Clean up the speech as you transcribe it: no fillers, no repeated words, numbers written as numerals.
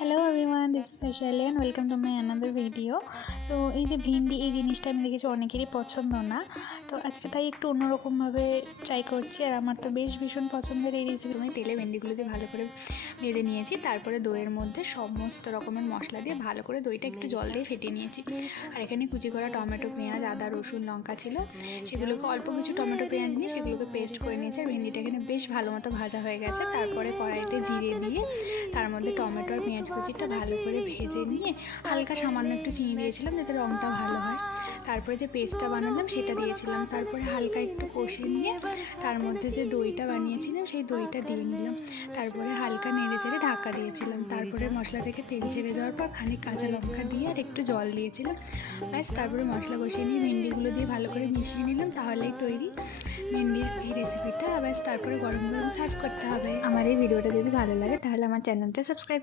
Hello everyone, this is specially and welcome to my another video. So এই যে ভিন্ডি, এই জিনিসটা আমি দেখেছি অনেকেরই পছন্দ না, তো আজকে তাই একটু অন্যরকমভাবে ট্রাই করছি। আর আমার তো বেশ ভীষণ পছন্দের এই রেসিপি। আমি তেলে ভেন্ডিগুলো দিয়ে ভালো করে ভেজে নিয়েছি, তারপরে দইয়ের মধ্যে সমস্ত রকমের মশলা দিয়ে ভালো করে দইটা একটু জল দিয়ে ফেটিয়ে নিয়েছি। আর এখানে কুচি করা টমেটো, পেঁয়াজ, আদা, রসুন, লঙ্কা ছিল, সেগুলোকে অল্প কিছু টমেটো পেঁয়াজ নিয়ে সেগুলোকে পেস্ট করে নিয়েছি। আর ভেন্ডিটা এখানে বেশ ভালো মতো ভাজা হয়ে গেছে। তারপরে কড়াইতে জিরে দিয়ে তার মধ্যে টমেটো আর পেঁয়াজ কুচিটা ভালো করে ভেজে নিয়ে হালকা সামান্য একটু চিনি দিয়েছিলাম যাতে রঙটা ভালো হয়। তারপরে যে পেস্টটা বানালাম সেটা দিয়েছিলাম। তারপরে হালকা একটু কষে নিয়ে তার মধ্যে যে দইটা বানিয়েছিলাম সেই দইটা দিয়ে নিলাম। তারপরে হালকা নেড়ে চেড়ে ঢাকা দিয়েছিলাম। তারপরে মশলা থেকে তেল ছেড়ে যাওয়ার পর খানিক কাঁচা লঙ্কা দিয়ে আর একটু জল দিয়েছিলাম। ব্যাস, তারপরে মশলা কষিয়ে নিয়ে ভেন্ডিগুলো দিয়ে ভালো করে মিশিয়ে নিলাম। তাহলেই তৈরি ভেন্ডির এই রেসিপিটা। ব্যাস, তারপরে গরম গরম সার্ভ করতে হবে। আমার এই ভিডিওটা যদি ভালো লাগে তাহলে আমার চ্যানেলটা সাবস্ক্রাইব